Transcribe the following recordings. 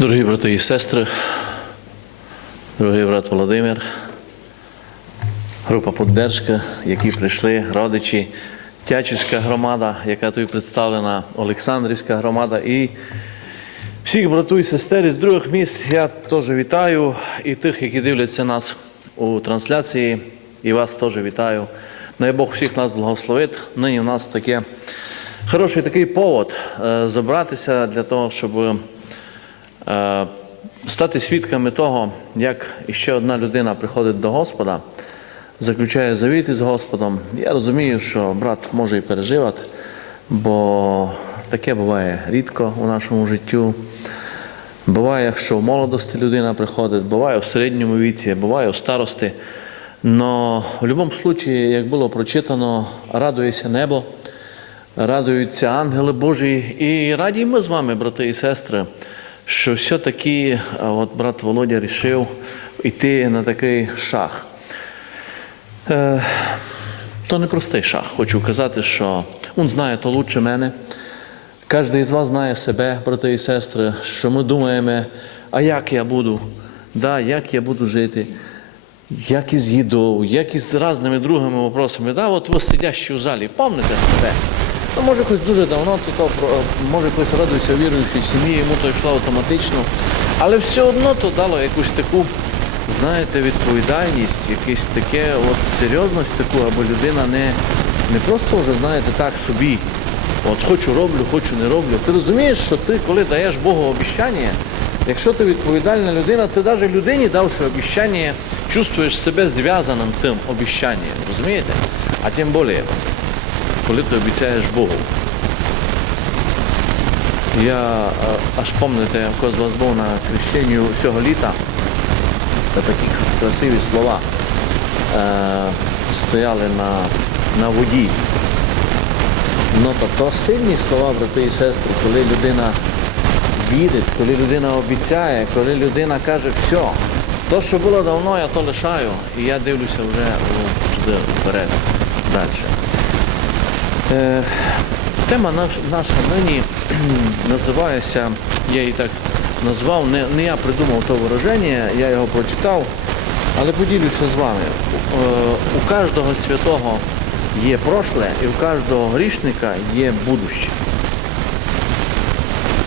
Дорогі брати і сестри, дорогий брат Володимир, група поддержка, які прийшли, родичі, Тячівська громада, яка тут представлена, Олександрівська громада і всіх брату і сестер з других міст я теж вітаю і тих, які дивляться нас у трансляції, і вас теж вітаю. Най Бог всіх нас благословить. Нині в нас таке хороший такий повод е, зібратися для того, щоб стати свідками того, як іще одна людина приходить до Господа, заключає завіт із Господом. Я розумію, що брат може і переживати, бо таке буває рідко у нашому життю. Буває, що в молодості людина приходить, буває в середньому віці, буває у старості. Но в будь-якому випадку, як було прочитано, радується небо, радуються ангели Божі, і раді ми з вами, брати і сестри, що все-таки от брат Володя рішив йти на такий шаг. Е, то не простий шаг. Хочу казати, що він знає то лучше мене. Кожен із вас знає себе, брати і сестри, що ми думаємо, а як я буду, да, як я буду жити, як із їдою, як із різними другими вопросами. Да, от ви сидящі у залі, пам'ятаєте себе. Ну, може, хтось дуже давно, то, може, хтось радується віруючій сім'ї, йому то йшло автоматично. Але все одно то дало якусь таку, знаєте, відповідальність, якусь таке от серйозність таку, або людина не, не просто вже, знаєте, так собі. От хочу роблю, хочу не роблю. Ти розумієш, що ти, коли даєш Богу обіщання, якщо ти відповідальна людина, ти навіть людині давши обіщання, чувствуєш себе зв'язаним тим обіщанням. Розумієте? А тим більше, коли ти обіцяєш Богу. Я аж пам'ятаєте, з вас був на хрещенні цього літа, та такі красиві слова е, стояли на, на воді. Ну, то, то сильні слова, брати і сестри, коли людина вірить, коли людина обіцяє, коли людина каже, все, то, що було давно, я то лишаю, і я дивлюся вже туди вперед, далі. Е, тема наша нині називається, я її так назвав, не, не я придумав то вираження, я його прочитав, але поділюся з вами. Е, у кожного святого є прошле і у кожного грішника є будуще.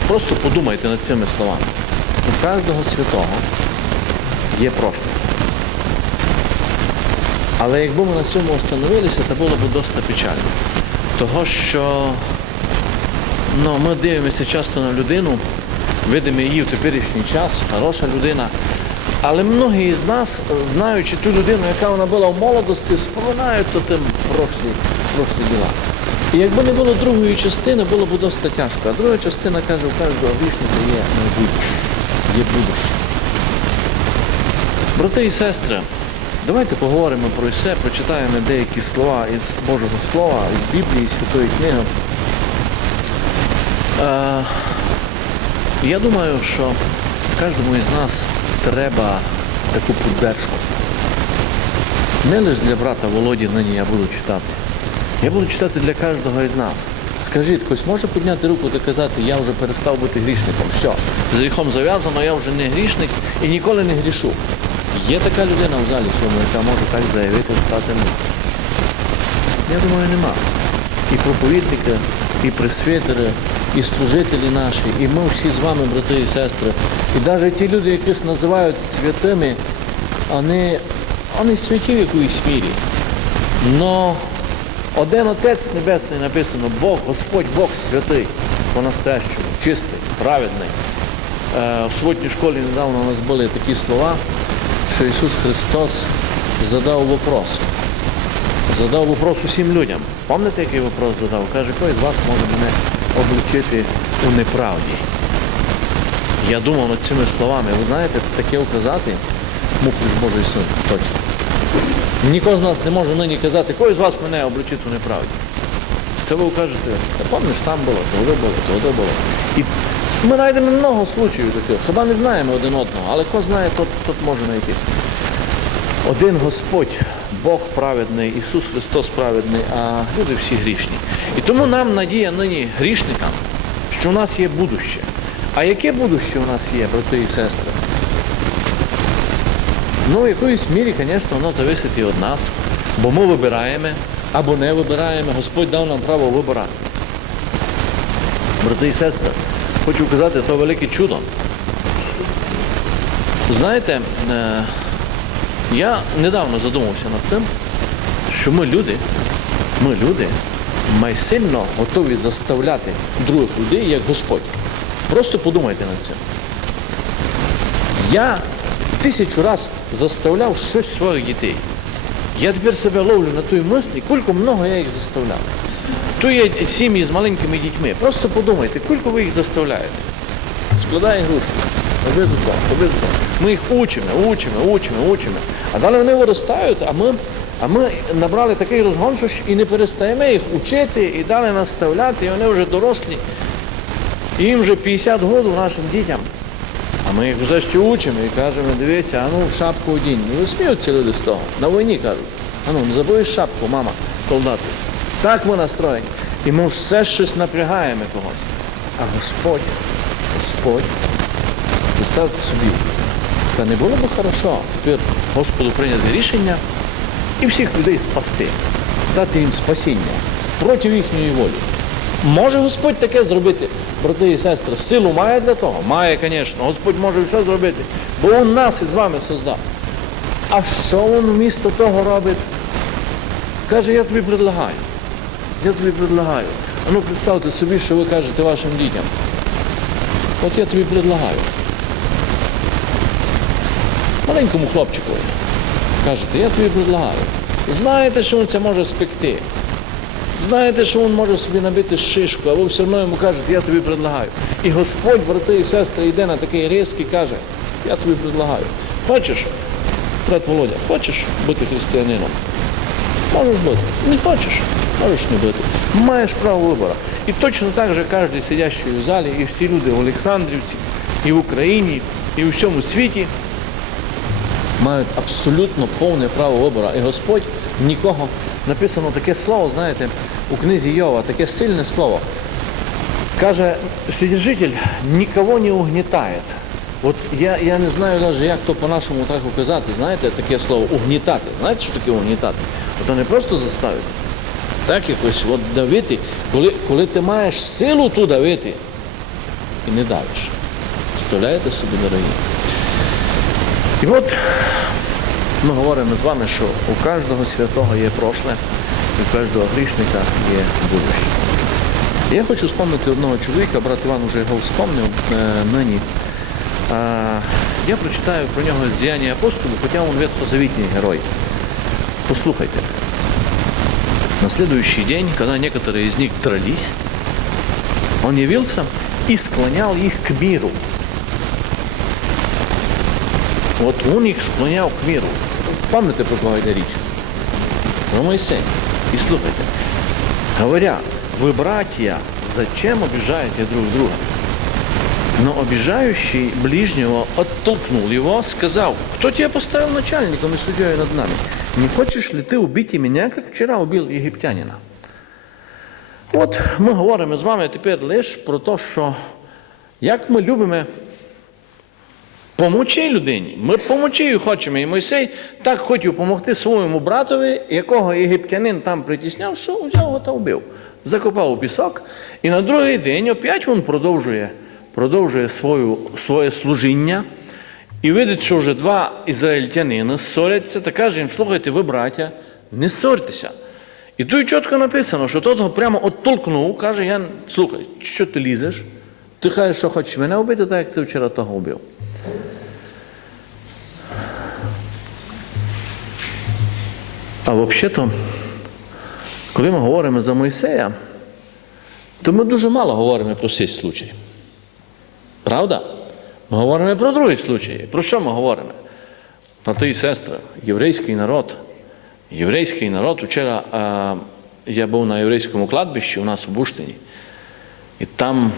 Просто подумайте над цими словами. У кожного святого є прошле. Але якби ми на цьому остановилися, то було б досить печально. Того, що ну, ми дивимося часто на людину, видимо її в теперішній час, хороша людина. Але многі з нас, знаючи ту людину, яка вона була в молодості, споминають то тим прошлі, прошлі діла. І якби не було другої частини, було б досить тяжко. А друга частина каже, у кожного грішника є майбутнє, є будуще. Брати і сестри, давайте поговоримо про все, прочитаємо деякі слова із Божого Слова, із Біблії, Святої книги. Е, я думаю, що кожному із нас треба таку поддержку. Не лише для брата Володі нині я буду читати. Я буду читати для кожного із нас. Скажіть, хтось може підняти руку та казати, я вже перестав бути грішником. Все, з гріхом зав'язано, я вже не грішник і ніколи не грішу. Є така людина в залі своєму, яка може так заявити, стати ні. Я думаю, нема. І проповідники, і пресвітери, і служителі наші, і ми всі з вами, брати і сестри. І навіть ті люди, яких називають святими, вони, вони святі в якоїсь мірі. Но один Отець Небесний написано, Бог, Господь Бог святий, по-настоящому, чистий, праведний. Е, В суботній школі недавно у нас були такі слова, що Ісус Христос задав вопрос. Задав вопрос усім людям. Пам'ятаєте, який вопрос задав? Каже, хто з вас може мене обличити у неправді? Я думав над цими словами. Ви знаєте, таке указати, муклиш Божий син, точно. Ніхто з нас не може нині казати, кой з вас мене обличить у неправді. Це ви кажете, та пам'ятаєш, там було, то було, то було. І ми знайдемо много случаїв таких. Хіба не знаємо один одного, але хто знає, тот, тот може знайти. Один Господь, Бог праведний, Ісус Христос праведний, а люди всі грішні. І тому нам надія нині грішникам, що у нас є будуще. А яке будуще у нас є, брати і сестри? Ну, в якоїсь мірі, звісно, воно залежить і від нас, бо ми вибираємо або не вибираємо. Господь дав нам право вибирати. Брати і сестри, хочу казати, це велике чудо. Знаєте, е, я недавно задумався над тим, що ми люди, ми люди, ми сильно готові заставляти других людей, як Господь. Просто подумайте над цим. Я тисячу раз заставляв щось своїх дітей. Я тепер себе ловлю на той мислі, кілько много я їх заставляв. То є сім'ї з маленькими дітьми. Просто подумайте, кілько ви їх заставляєте. Складай ігрушки, роби тут, роби. Ми їх учимо, учимо, учимо, учимо. А далі вони виростають, а ми, а ми набрали такий розгон, що і не перестаємо їх учити, і далі наставляти, і вони вже дорослі. І їм вже 50 років нашим дітям. А ми їх все ще учимо і кажемо, дивися, а ну шапку одінь. Ну ви сміються люди з того. На війні кажуть. А ну, не забудеш шапку, мама, солдати. Так ми настроєні. І ми все щось напрягаємо когось. А Господь, Господь, представте собі, та не було б хорошо тепер Господу прийняти рішення і всіх людей спасти, дати їм спасіння проти їхньої волі. Може Господь таке зробити, брати і сестри, силу має для того? Має, звісно. Господь може все зробити, бо Він нас із вами создав. А що Він вмісто того робить? Каже, я тобі предлагаю. Я тобі предлагаю. А ну представте собі, що ви кажете вашим дітям. От я тобі предлагаю. Маленькому хлопчику кажете, я тобі предлагаю. Знаєте, що він це може спекти. Знаєте, що він може собі набити шишку, а ви все одно йому кажете, я тобі предлагаю. І Господь, брати і сестри, йде на такий різк і каже, я тобі предлагаю. Хочеш, брат Володя, хочеш бути християнином? Можеш бути. Не хочеш, можеш не бути. Маєш право вибору. І точно так же кожен сидящий в залі, і всі люди в Олександрівці, і в Україні, і у всьому світі мають абсолютно повне право вибору. І Господь нікого написано таке слово, знаєте, у книзі Йова, таке сильне слово. Каже, Вседержитель нікого не угнітає. От я, я не знаю навіть, як то по-нашому так указати, знаєте, таке слово угнітати. Знаєте, що таке угнітати? От не просто заставити. Так якось от давити, коли, коли ти маєш силу ту давити і не давиш. Представляєте собі, дорогі? І от ми говоримо з вами, що у кожного святого є прошле, і у кожного грішника є будуще. Я хочу вспомнити одного чоловіка, брат Іван вже його вспомнив е, нині. Е, я прочитаю про нього діяння апостолів, хоча він ветхозавітній герой. Послухайте. На следующий день, когда некоторые из них дрались, он явился и склонял их к миру. Вот он их склоняв к миру. Пам'ятаєте, про йде річ? Про Моисея. И слухайте. Говоря, вы, братья, зачем обижаете друг друга? Но обижающий ближнего оттолкнул его, сказал, кто тебя поставил начальником и судьей над нами? Не хочешь ли ты убить и меня, как вчера убил єгиптянина? От ми говоримо з вами тепер лише про те, що як ми любимо помочи людині. Ми помочи хочемо. І Мойсей так хотів допомогти своєму братові, якого єгиптянин там притісняв, що взяв його та вбив. Закопав у пісок. І на другий день опять він продовжує, продовжує свою, своє служіння. І видить, що вже два ізраїльтянини ссоряться та каже їм, слухайте, ви, браття, не ссорьтеся. І тут чітко написано, що тот його прямо оттолкнув, каже, я, слухай, що ти лізеш? Ти кажеш, що хочеш мене вбити, так як ти вчора того вбив. А взагалі-то, коли ми говоримо за Мойсея, то ми дуже мало говоримо про цей случай. Правда? Ми говоримо про другий случай. Про що ми говоримо? Брати і сестри, єврейський народ. Єврейський народ. Вчора а, я був на єврейському кладбищі у нас у Буштині. І там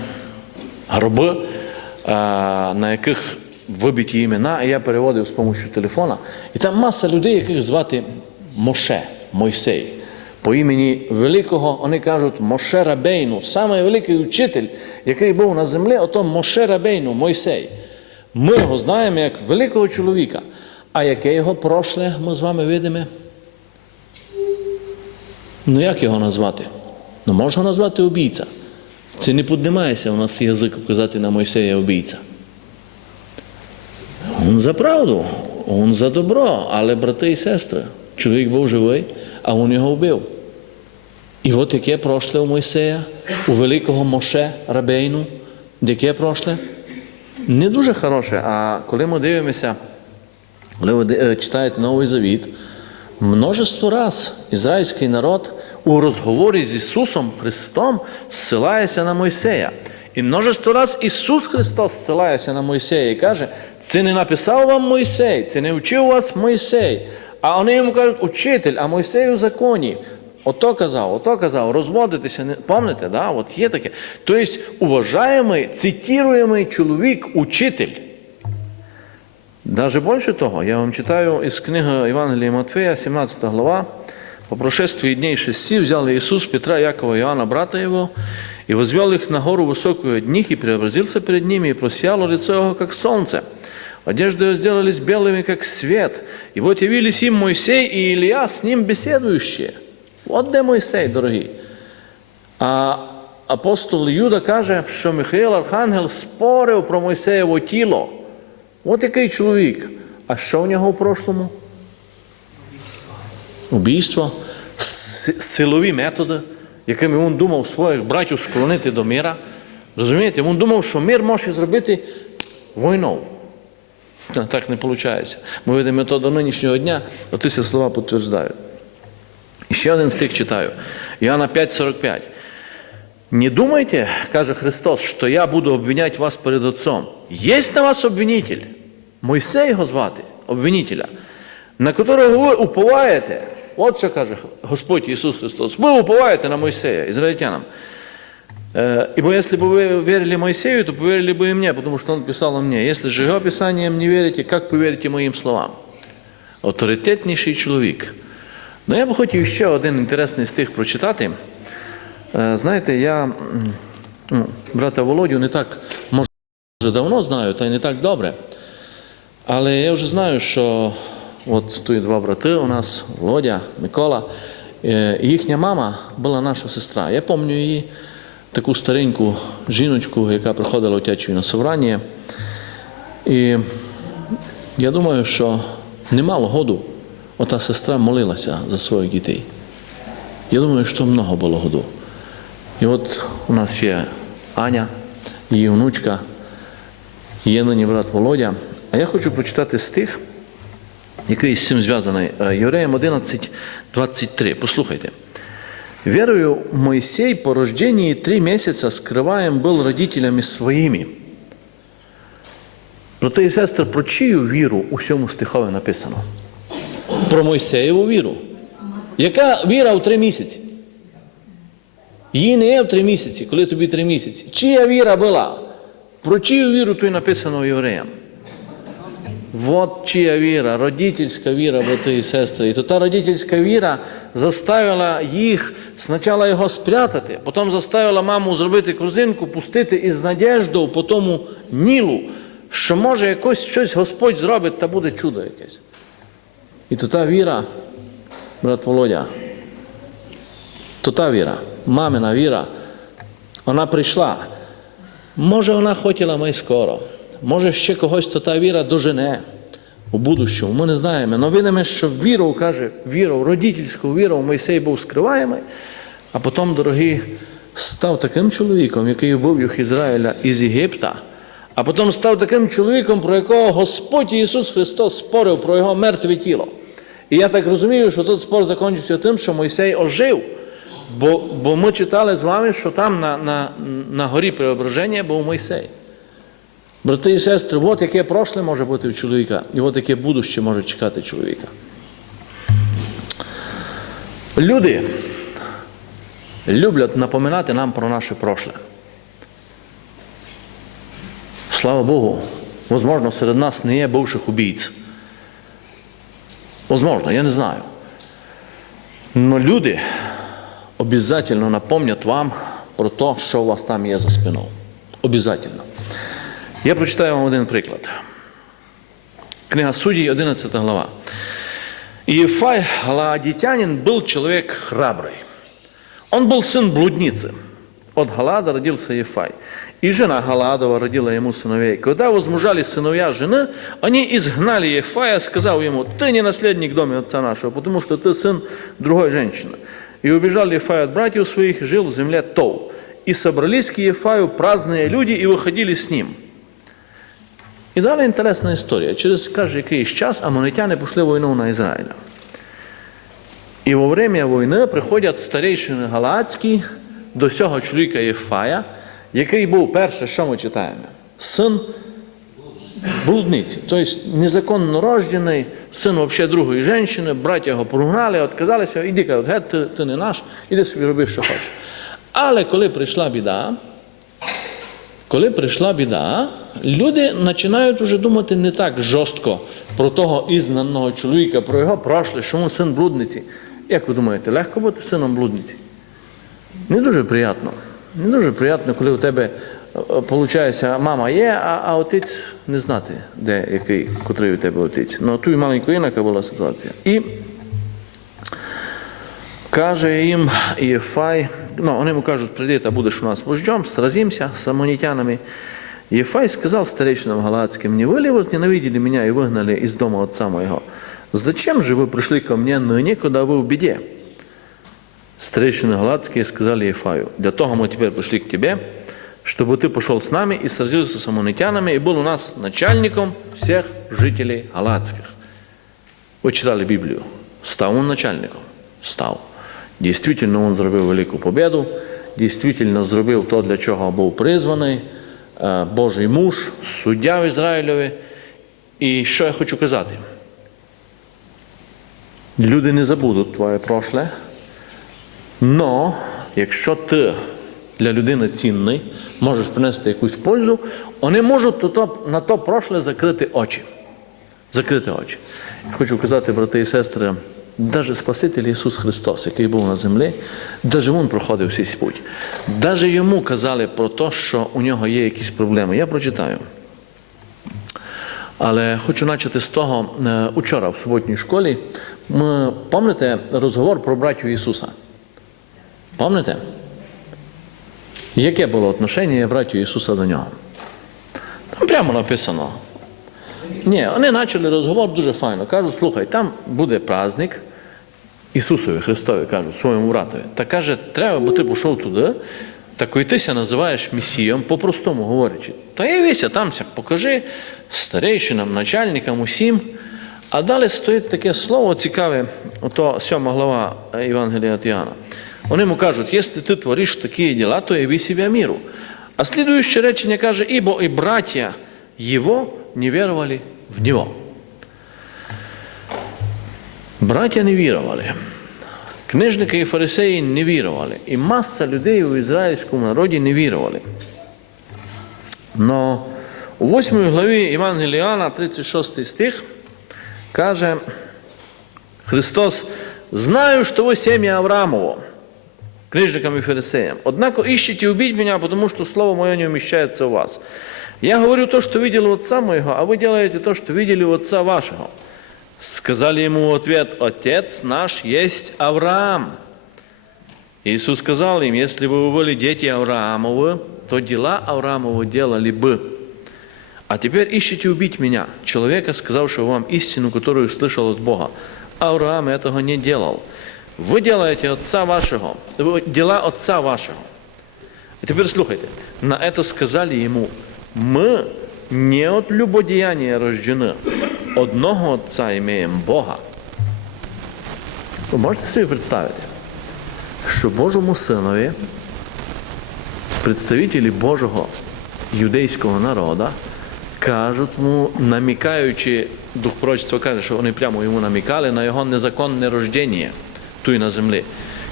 гроби, а, на яких вибиті імена, і я переводив з допомогою телефона. І там маса людей, яких звати Моше, Мойсей. По імені великого, вони кажуть, Моше Рабейну, самий великий учитель, який був на землі, ото Моше Рабейну, Мойсей. Ми його знаємо як великого чоловіка. А яке його прошле ми з вами видимо? Ну як його назвати? Ну можна назвати убійця. Це не піднімається у нас язик казати на Мойсея убійця. Он за правду, он за добро, але брати і сестри, чоловік був живий, а він його вбив. І от яке прошле у Мойсея, у великого Моше Рабейну, яке прошле? Не дуже хороше. А коли ми дивимося, коли ви е, читаєте Новий Завіт, множество раз ізраїльський народ у розговорі з Ісусом Христом зсилається на Мойсея. І множество раз Ісус Христос зсилається на Мойсея і каже, це не написав вам Мойсей, це не вчив вас Мойсей. А вони йому кажуть, учитель, а Мойсей у законі. Ото казав, ото казав, розводитися, не пам'ятаєте, да? От є таке. Тобто, уважаємий, цитіруємий чоловік, учитель. Даже больше того, я вам читаю из книги Евангелия Матфея, 17 глава. По прошествии дней шести взял Иисус Петра, Якова и Иоанна, брата его, и возвел их на гору высокую от них, и преобразился перед ними, и просияло лицо его, как солнце. Одежды его сделались белыми, как свет. И вот явились им Моисей и Илья, с ним беседующие. Вот де Мойсей, дорогі. А апостол Юда каже, що Михаїл Архангел спорив про Мойсеєво тіло. От який чоловік. А що в нього в прошлому? Убійство, силові методи, якими він думав своїх братів склонити до мира. Розумієте, він думав, що мир може зробити війною. Так не виходить. Ми видимо то до нинішнього дня, оці ці слова підтверджують. І ще один стих читаю. Іоанна 5,45. Не думайте, каже Христос, що я буду обвинять вас перед Отцом. Є на вас обвинитель. Мойсей його звати, обвинителя, на которого ви уповаєте. От що каже Господь Ісус Христос. Ви уповаєте на Мойсея, ізраїльтянам. Э, Ибо если бы вы верили Моисею, то поверили бы и мне, потому что он писал о мне. Если же его писанием не верите, как поверите моїм словам? Авторитетніший чоловік. Ну, я би хотів ще один інтересний стих прочитати. Е, Знаєте, я ну, брата Володю не так може давно знаю, та й не так добре. Але я вже знаю, що от тут два брати у нас, Володя, Микола, е, їхня мама була наша сестра. Я пам'ятаю її, таку стареньку жіночку, яка приходила у тячу на собрання. І я думаю, що немало году ота сестра молилася за своїх дітей. Я думаю, що много було году. І от у нас є Аня, її внучка, є нині брат Володя. А я хочу прочитати стих, який з цим зв'язаний. Е, Євреям 11, 23. Послухайте. Верою Моисей по рождении три месяца скрываем был родителями своїми. Брати і сестри, про чию віру у цьому стихові написано? Про Мойсеєву віру. Яка віра у три місяці? Її не є в три місяці, коли тобі три місяці. Чия віра була? Про чию віру тут написано євреям? Вот чия віра, родительська віра, брати і сестри. І то та родительська віра заставила їх спочатку його спрятати, потім заставила маму зробити корзинку, пустити із надіждою по тому нілу, що може якось щось Господь зробить та буде чудо якесь. І то та віра, брат Володя, то та віра, мамина віра, вона прийшла. Може, вона хотіла ми скоро. Може, ще когось то та віра дожене у будущому. Ми не знаємо. Но видимо, що віру, каже, віру, родительську віру Мойсей був скриваємий, а потім, дорогі, став таким чоловіком, який вивів Ізраїля із Єгипта, а потім став таким чоловіком, про якого Господь Ісус Христос спорив про його мертве тіло. І я так розумію, що тут спор закінчився тим, що Мойсей ожив. Бо, бо ми читали з вами, що там на, на, на горі преображення був Мойсей. Брати і сестри, от яке прошле може бути у чоловіка, і от яке будуще може чекати чоловіка. Люди люблять напоминати нам про наше прошле. Слава Богу, возможно, серед нас не є бувших убійць. Возможно, я не знаю. Но люди обязательно напомнять вам про те, що у вас там є за спиною. Обязательно. Я прочитаю вам один приклад. Книга Судей, 11 глава. Иефай Галадитянин был человек храбрый. Он был сын блудницы. От Галада родился Ефай. И жена Галадова родила ему сыновей. Когда возмужали сыновья жены, они изгнали Ефая, сказав ему, ты не наследник в доме отца нашего, потому что ты сын другой женщины. И убежал Ефай от братьев своих, и жил в земле Тов. И собрались к Ефаю праздные люди и выходили с ним. І далі інтересна історія. Через каже якийсь час амонитяни пішли війну на Ізраїля. І во время війни приходять старейшини Галацькі до цього чоловіка Єфая, який був перше, що ми читаємо? Син блудниці, тобто незаконно рождений, син взагалі другої жінки, браття його прогнали, відказалися, іди, кажуть, ти, ти не наш, іди собі роби, що хочеш. Але коли прийшла біда, коли прийшла біда, люди починають вже думати не так жорстко про того ізнаного чоловіка, про його прошле, що він син блудниці. Як ви думаєте, легко бути сином блудниці? Не дуже приємно. Не дуже приємно, коли у тебе, виходить, мама є, а, а отець не знати, де який, котрий у тебе отець. Ну, тут маленько інакша була ситуація. І Каже їм Єфай, ну, вони йому кажуть, прийди, та будеш у нас вождем, сразимся с аммонитянами. Ефай сказал старейшинам галатским, не вы ли возненавидели меня и выгнали из дома отца моего? Зачем же вы пришли ко мне ныне, когда вы в беде? Старейшины галатские сказали Ефаю, для того мы теперь пришли к тебе, чтобы ты пошел с нами и сразился с аммонитянами и был у нас начальником всех жителей галатских. Ви читали Біблію. Став він начальником. Став. Дійсно, він зробив велику победу, дійсно зробив то, для чого був призваний, е, Божий муж, суддя в Ізраїлеві. І що я хочу казати? Люди не забудуть твоє прошле, но якщо ти для людини цінний, можеш принести якусь пользу, вони можуть на то прошле закрити очі закрити очі. Хочу казати, брати і сестри, навіть Спаситель Ісус Христос, який був на землі, навіть Він проходив цей путь. Навіть йому казали про те, що у нього є якісь проблеми. Я прочитаю. Але хочу почати з того, е, учора в суботній школі ми пам'ятаєте розговор про братю Ісуса? Пам'ятаєте? Яке було отношення братю Ісуса до нього? Там прямо написано. Ні, вони почали розговор дуже файно. Кажуть, слухай, там буде праздник Ісусові Христові, кажуть, своєму братові. Та каже, треба, бо ти пішов туди, так і ти ся називаєш Месієм, по-простому говорячи. Та явися тамся, покажи старейшинам, начальникам, усім. А далі стоїть таке слово цікаве, ото 7 глава Євангелія Іоанна. Вони йому кажуть, якщо ти твориш такі діла, то яви себе миру. А слідуюче речення каже, ібо і браття Его не веровали в Него. Браття не вірували. Книжники і фарисеї не вірували. І маса людей у ізраїльському народі не вірували. Но у 8 главі Євангелія Іоанна, 36 стих, каже Христос, знаю, что вы семя Авраамово, книжникам и фарисеям. Однако ищите убить меня, потому что слово мое не умещается у вас. Я говорю то, что видел у отца моего, а вы делаете то, что видели у отца вашего. Сказали ему в ответ, Отец наш есть Авраам. Иисус сказал им, если бы вы были дети Авраамовы, то дела Авраамовы делали бы. А теперь ищите убить меня, человека, сказавшего вам истину, которую слышал от Бога. Авраам этого не делал. Вы делаете отца вашего, вы- дела отца вашего. А теперь слухайте. На это сказали ему, мы не от любодеяния рождены, одного отца имеем Бога. Ви можете собі представити, що Божому синові, представителі Божого юдейського народу, кажуть йому, намікаючи, дух пророчества каже, що вони прямо йому намікали на його незаконне рождення тут на землі.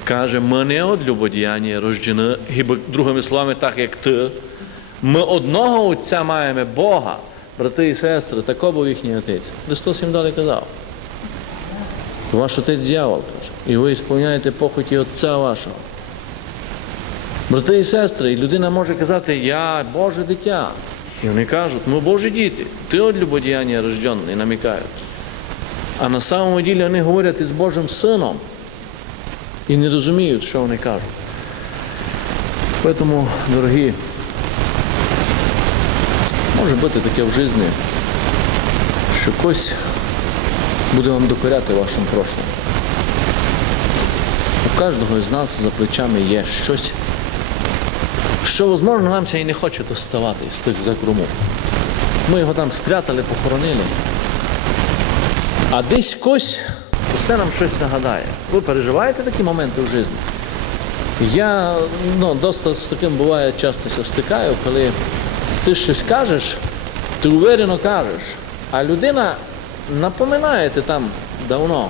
Каже, ми не від любодіяння рождені, хіба другими словами, так як ти. Ми одного Отця маємо Бога, брати і сестри, тако був їхній отець. Христос їм далі казав. Ваш отець дьявол і ви сповняєте похоті Отця вашого. Брати і сестри, і людина може казати, я Боже дитя. І вони кажуть, ми Божі діти, ти от любодіяння рожденний, намікають. А на самому ділі вони говорять із Божим Сином і не розуміють, що вони кажуть. Тому, дорогі, може бути таке в житті, що когось буде вам докоряти вашим прошлим. У кожного з нас за плечами є щось, що, можливо, нам ще і не хоче доставати з тих закруму. Ми його там спрятали, похоронили. А десь кось все нам щось нагадає. Ви переживаєте такі моменти в житті? Я ну, досить з таким буває часто стикаю, коли ти щось кажеш, ти уверено кажеш, а людина напоминає ти там давно,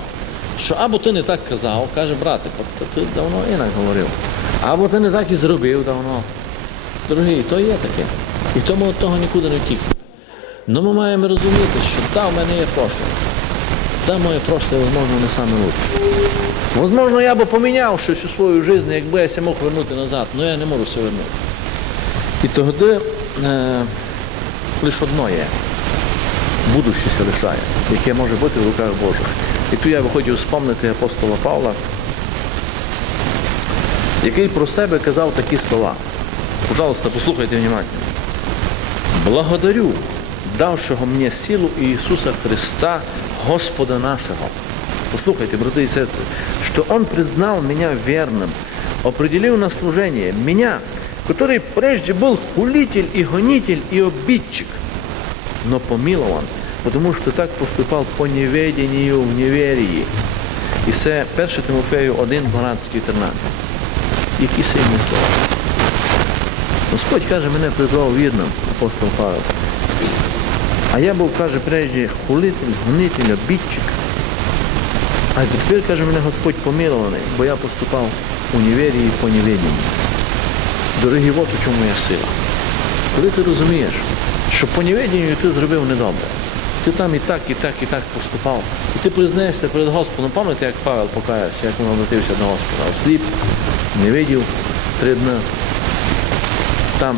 що або ти не так казав, каже, брате, ти давно інак говорив, або ти не так і зробив давно. Дорогі, то є таке. І тому від того нікуди не втікне. Ну ми маємо розуміти, що та, в мене є прошле. Да, моє прошлое, возможно, не саме лучше. Возможно, я би поміняв щось у свою життя, якби я мог вернути назад, але я не можу все вернути. І тоді е, лише одно є. Будущість лишає, яке може бути в руках Божих. І тут я би хотів вспомнити апостола Павла, який про себе казав такі слова. Пожалуйста, послухайте внимательно. Благодарю, давшого мені силу Ісуса Христа, Господа нашего. Послухайте, браты и сестры, что Он признал меня верным, определил на служение меня, который прежде был хулитель и гонитель и обидчик, но помилован, потому что так поступал по неведению в неверии. І це 1 Тимофею 1, 12 і 13. Які сильні слова. Господь каже, мене призвав вірним, апостол Павел. А я був, каже, прежде хулитель, гонитель, обідчик. А тепер, каже, мене Господь помилований, бо я поступав у неверії по неведенні. Дорогі, от у чому є сила. Коли ти розумієш, що по неведенню ти зробив недобре, ти там і так, і так, і так поступав, і ти признаєшся перед Господом, пам'ятаєте, як Павел покаявся, як він обратився до Господа, осліп, не видів три дні. Там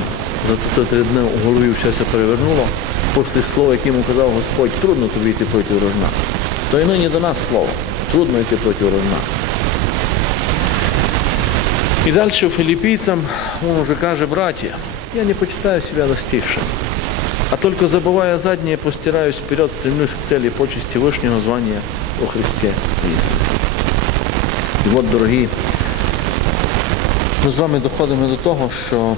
за ті три дні у голові все перевернуло. Після слова, йому казав Господь, трудно тобі йти проти ворожна. То і нині до нас слово. Трудно йти проти ворожна. І далі филиппийцам він уже каже, братья, я не почитаю себя достигшим, а только забывая заднее, постираюсь вперед, стремлюсь к цели почести вышнего звания о Христе Иисусе. І от, дорогі, ми з вами доходимо до того, що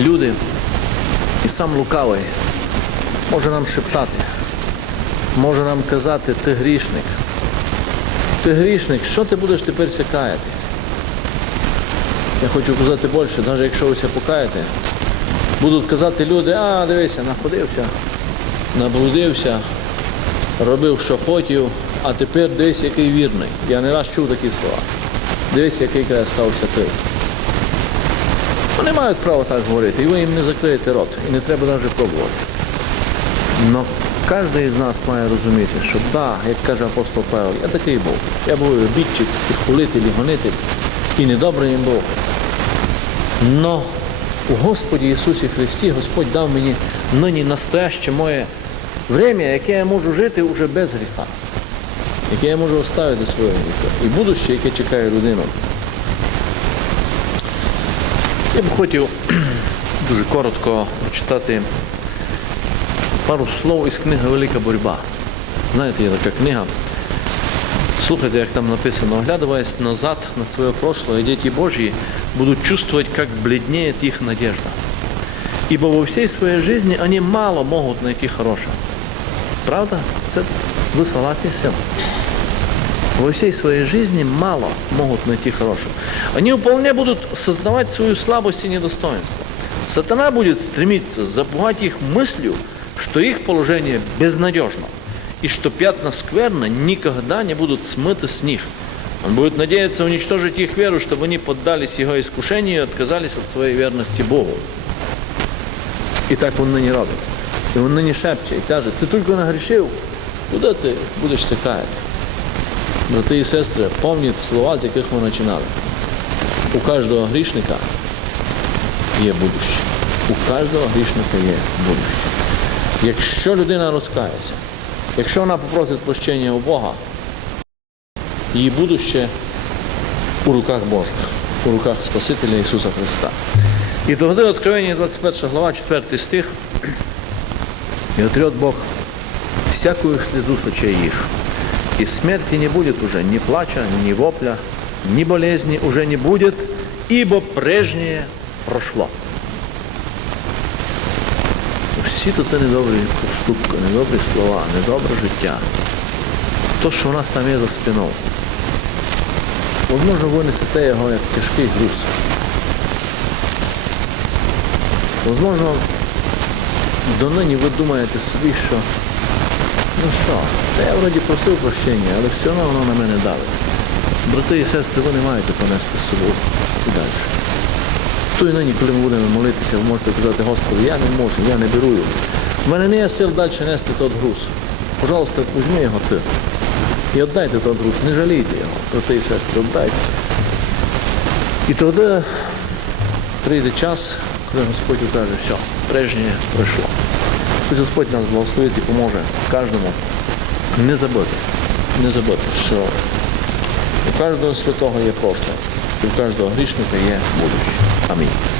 люди і сам лукавий може нам шептати, може нам казати, ти грішник. Ти грішник, що ти будеш тепер сякаяти? Я хочу казати більше, навіть якщо ви ся покаєте, будуть казати люди, а дивися, находився, наблудився, робив, що хотів, а тепер десь який вірний. Я не раз чув такі слова. Дивись, який каже, стався ти. Вони мають право так говорити, і ви їм не закриєте рот, і не треба навіть пробувати. Но кожен із нас має розуміти, що да, як каже апостол Павел, я такий був. Я був обідчик, і хулитель, і гонитель, і недобрий їм був. Но у Господі Ісусі Христі Господь дав мені нині настояще моє время, яке я можу жити вже без гріха, яке я можу оставити своє гріха. І будуще, яке чекає людину. Я б хотів дуже коротко прочитати пару слов із книги Велика борьба. Знаєте, є така книга. Слухайте, як там написано, оглядываясь назад на свое прошлое, дети Божьи будут чувствовать, как бледнеет их надежда. Ибо во всей своей жизни они мало могут найти хорошего. Правда? Це ви согласні з цим? Во всей своей жизни мало могут найти хорошего. Они вполне будут сознавать свою слабость и недостоинство. Сатана будет стремиться запугать их мыслью, что их положение безнадежно, и что пятна скверны никогда не будут смыты с них. Он будет надеяться уничтожить их веру, чтобы они поддались его искушению и отказались от своей верности Богу. І так він нині робить. І він нині шепче і каже, ти тільки нагрішив, куди ти будеш каяти? Брати і сестри, пам'ятайте слова, з яких ми починали. У кожного грішника є будуще. У кожного грішника є будуще. Якщо людина розкається, якщо вона попросить прощення у Бога, її будуще у руках Божих, у руках Спасителя Ісуса Христа. І тоді Откровення 21 глава, 4 стих, и отрет Бог всякую слезу с очей их. И смерти не будет уже ни плача, ни вопля, ни болезни уже не будет, ибо прежнее прошло. Всі тут недобрі поступки, недобрі слова, недобре життя. То, що у нас там є за спиною. Возможно, ви несете його як тяжкий груз. Возможно, донині ви думаєте собі, що ну що, я вроді просив прощення, але все одно воно на мене давить. Брати і сестри, ви не маєте понести з собою і далі. То і нині, коли ми будемо молитися, ви можете казати, Господи, я не можу, я не беру його. У мене не є сил далі нести той груз. Пожалуйста, візьми його ти. І віддайте той груз, не жалійте його, брати і сестри, віддайте. І тоді прийде час, коли Господь каже, все, прежнє пройшло. Пусть Господь нас благословить і поможе кожному не забути, не забути, що у кожного святого є просто і у кожного грішника є будуще. Амінь.